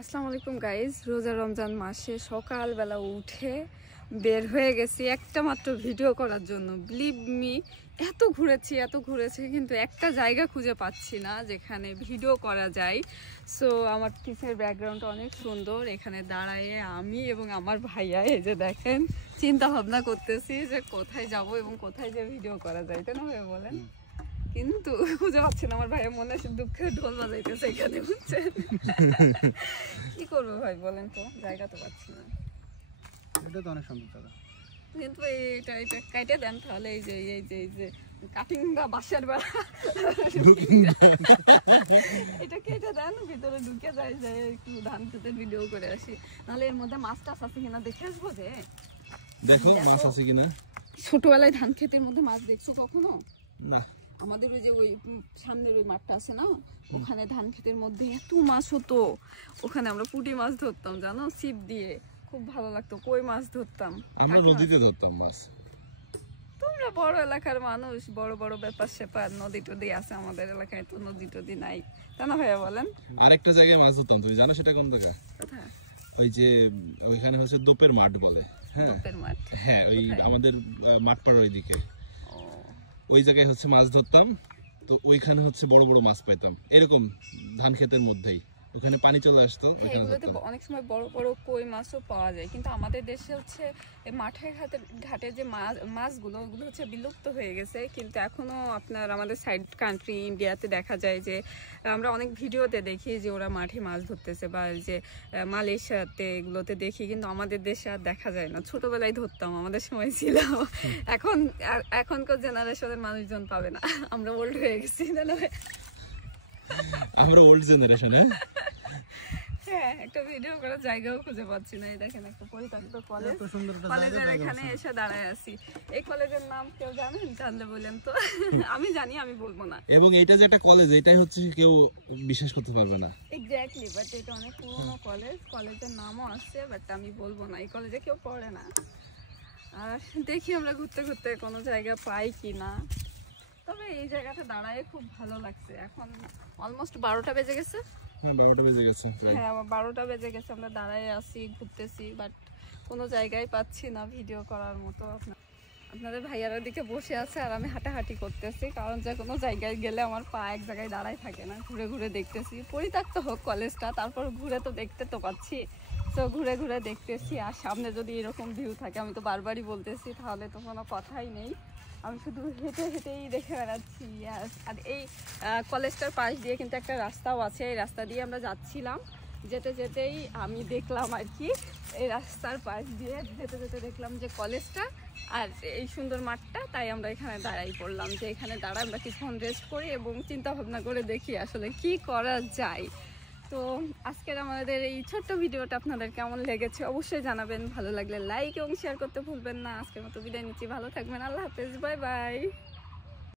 আসসালামু আলাইকুম গাইজ। রোজা রমজান মাসে সকালবেলা উঠে বের হয়ে গেছি একটা মাত্র ভিডিও করার জন্য। বিলিভ মি, এত ঘুরেছি কিন্তু একটা জায়গা খুঁজে পাচ্ছি না যেখানে ভিডিও করা যায়। সো আমার পিছের ব্যাকগ্রাউন্ডটা অনেক সুন্দর, এখানে দাঁড়াইয়ে আমি এবং আমার ভাইয়া এই যে দেখেন চিন্তা ভাবনা করতেছি যে কোথায় যাব এবং কোথায় যে ভিডিও করা যায়, তাই না ভাইয়া বলেন? কিন্তু খুঁজে পাচ্ছি না। আমার ভাইয়ের মনে দুঃখে ঢোল বাজাইতেছে এখানে, বুঝছেন? কি করবো ভাই বলেন তো, জায়গা তো পাচ্ছি না। এটা তো অনেক সুন্দর জায়গা, কিন্তু এটা কাইটে দেন তাহলে। এই যে কাটিং বা বাসার বেড়া এটা কেটে দেন, ভিতরে ঢুকে যায় যে একটু ধান খেতে ভিডিও করে আসি। নাহলে এর মধ্যে মাছ টাছ আছে কিনা দেখে আসবো। যে দেখো মাছ আছে কিনা। ছোটবেলায় ধান ক্ষেতের মধ্যে মাছ দেখছো কখনো? না। আমাদের ওই যে ওই সামনের ওই মাঠটা আছে না, ওখানে ধান ক্ষেতের মধ্যে এত মাছ হতো। ওখানে আমরা পুঁটি মাছ ধরতাম, জানো, ছিপ দিয়ে। খুব ভালো লাগতো। কই মাছ ধরতাম, আমরা নদীতে ধরতাম মাছ। তোমরা বড় এলাকার মানুষ, বড় বড় ব্যাপার স্যাপার, নদী টদী আছে। আমাদের এলাকায় তো নদী টদী নাই, তা না ভাইয়া বলেন? আরেকটা জায়গায় মাছ ধরতাম, তুমি জানো সেটা কোন জায়গা? কোথায়? ওই যে ওইখানে হচ্ছে দোপের মাঠ বলে। হ্যাঁ, দোপের মাঠ। হ্যাঁ, ওই আমাদের মাঠ পাড়ার ওইদিকে। ওই জায়গায় হচ্ছে মাছ ধরতাম। তো ওইখানে হচ্ছে বড় বড় মাছ পাইতাম, এরকম ধান ক্ষেতের মধ্যেই। ওখানে পানি চলে আসতো। এগুলোতে অনেক সময় বড় বড় কই মাছও পাওয়া যায়, কিন্তু আমাদের দেশে হচ্ছে মাঠের ঘাটে যে মাছগুলো, ওগুলো হচ্ছে বিলুপ্ত হয়ে গেছে। কিন্তু এখনো আপনার আমাদের সাইড কান্ট্রি ইন্ডিয়াতে দেখা যায় যে আমরা অনেক ভিডিওতে দেখি যে ওরা মাঠে মাছ ধরতেছে, বা যে মালয়েশিয়াতে এগুলোতে দেখি, কিন্তু আমাদের দেশে আর দেখা যায় না। ছোটবেলায় ধরতাম, আমাদের সময় ছিল। এখনকার জেনারেশনের মানুষজন পাবে না, আমরা ওল্ড হয়ে গেছি। আমরা ওল্ড জেনারেশন। হ্যাঁ, একটা ভিডিও করার জায়গাও খুঁজে পাচ্ছি না। এই দেখেন একটা পরিত্যক্ত কলেজ, কলেজের এখানে এসে দাঁড়ায় আছি। এই কলেজের নাম কেউ জানেন? জানলে বলেন তো। আমি জানি, আমি বলবো না। এবং এটা যে একটা কলেজ, এটাই হচ্ছে কেউ বিশ্বাস করতে পারবে না। এক্স্যাক্টলি, বাট এটা অনেক পুরোনো কলেজ। কলেজের নামও আছে, বাট আমি বলবো না। এই কলেজে কেউ পড়ে না। আর দেখি আমরা ঘুরতে ঘুরতে কোনো জায়গা পাই কি না। তবে এই জায়গাটা দাঁড়ায় খুব ভালো লাগছে। এখন অলমোস্ট 12টা বেজে গেছে। হ্যাঁ, 12টা বেজে গেছে। হ্যাঁ, 12টা বেজে গেছে। আমরা দাঁড়ায় আছি, ঘুরতেছি, বাট কোনো জায়গায় পাচ্ছি না ভিডিও করার মতো। আপনাদের ভাইয়ারা দিকে বসে আছে আর আমি হাঁটাহাঁটি করতেছি, কারণ যে কোনো জায়গায় গেলে আমার পা এক জায়গায় দাঁড়ায় থাকে না। ঘুরে ঘুরে দেখতেছি, পরিত্যক্ত হোক কলেজটা, তারপর ঘুরে তো দেখতে তো পাচ্ছি। তো ঘুরে ঘুরে দেখতেছি। আর সামনে যদি এরকম ভিউ থাকে, আমি তো বারবারই বলতেছি, তাহলে তো কোনো কথাই নেই। আমি শুধু হেঁটে হেঁটেই দেখে বেড়াচ্ছি। আর এই কলেজটার পাশ দিয়ে কিন্তু একটা রাস্তাও আছে। এই রাস্তা দিয়ে আমরা যাচ্ছিলাম, যেতে যেতেই আমি দেখলাম আর কি, এই রাস্তার পাশ দিয়ে যেতে যেতে দেখলাম যে কলেজটা আর এই সুন্দর মাঠটা। তাই আমরা এখানে দাঁড়াই পড়লাম, যে এখানে দাঁড়াই আমরা কিছুক্ষণ রেস্ট করি এবং চিন্তা ভাবনা করে দেখি আসলে কি করা যায়। তো আজকের আমাদের এই ছোট্ট ভিডিওটা আপনাদের কেমন লেগেছে অবশ্যই জানাবেন। ভালো লাগলে লাইক এবং শেয়ার করতে ভুলবেন না। আজকের মতো বিদায় নিচ্ছি, ভালো থাকবেন, আল্লাহ হাফেজ, বাই বাই।